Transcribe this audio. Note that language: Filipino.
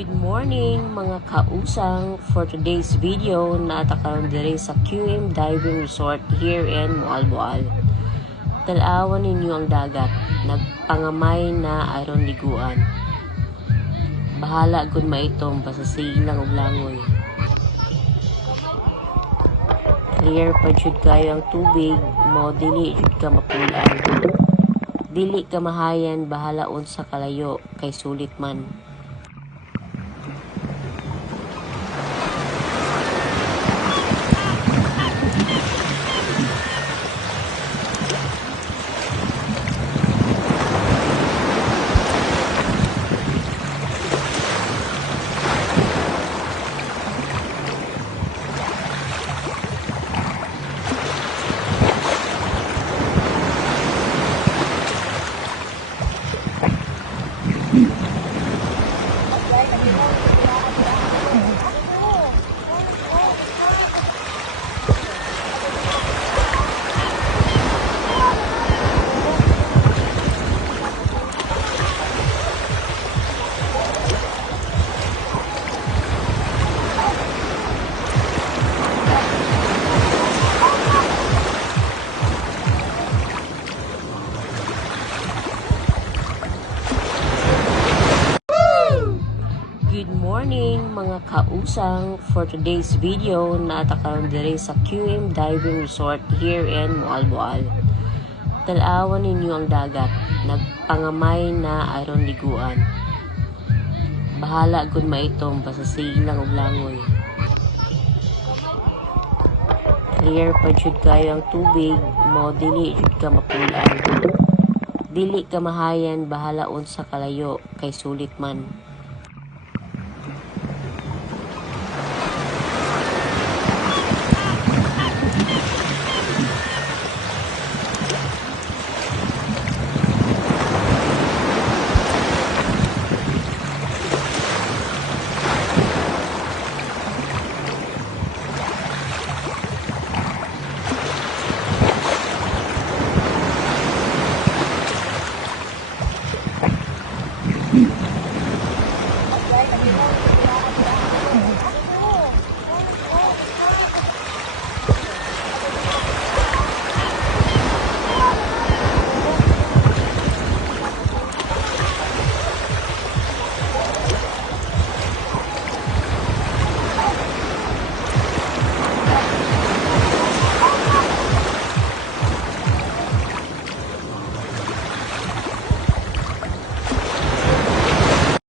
Good morning mga kausang for today's video naatakaron diri sa QM Diving Resort here in Moalboal. Tanawan ninyo ang dagat, nagpangamay na aron liguan. Bahala gud maitong basta silang og langoy. Clear pa jud kayo ang tubig, mo dili jud ka mapulan. Dili ka mahayan bahala unsa kalayo kay sulit man. Morning mga kausang for today's video naatakaron diri sa QM Diving Resort here in Moalboal. Tanawan ninyo ang dagat, nagpangamay na aron liguan. Bahala gud maitong basta silang og langoy. Clear pa jud kayo ang tubig, mo dili jud ka mapulan. Dili ka mahayan bahala unsa kalayo kay sulit man.